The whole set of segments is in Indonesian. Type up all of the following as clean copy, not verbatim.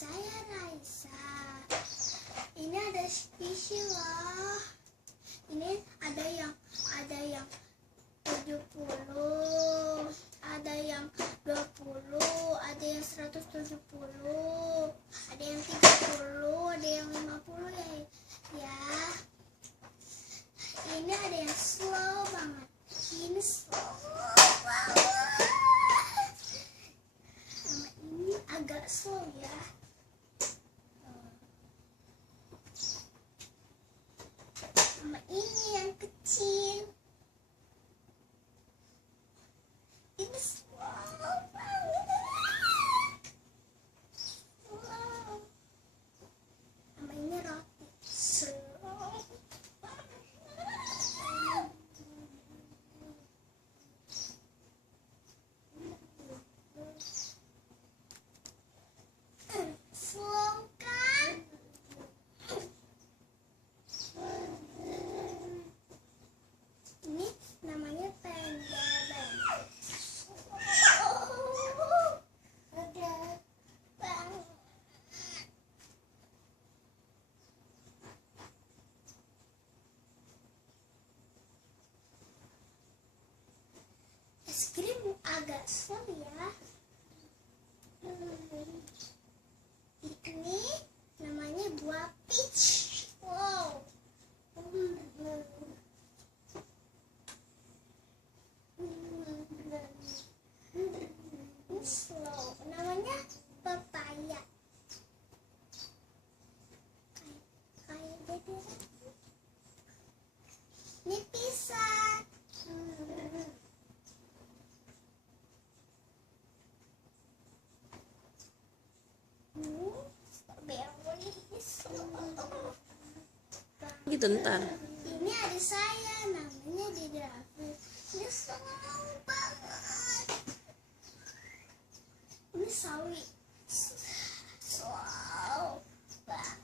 saya Raisa. Ini ada spesial loh. Ini ada yang 70, ada yang 20, ada yang 170, ada yang 30, ada yang 50 ya. Ini ada yang slow banget. Ini slow banget. Sama ini agak slow ya. Sama ini yang kecil. Ini slow banget. Slow. Sama ini roti. Slow. Slow kan? Ini namanya panda banget. Ada banget. Es krim agak slow ya. Ini namanya buah peach. Wow. Ini slow. Namanya papaya. Kayak beda. Ini pisang. Gitu ntar. Ini ada saya, namanya Dede Raffi. Ini slow banget. Ini sawi. Slow banget.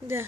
Udah.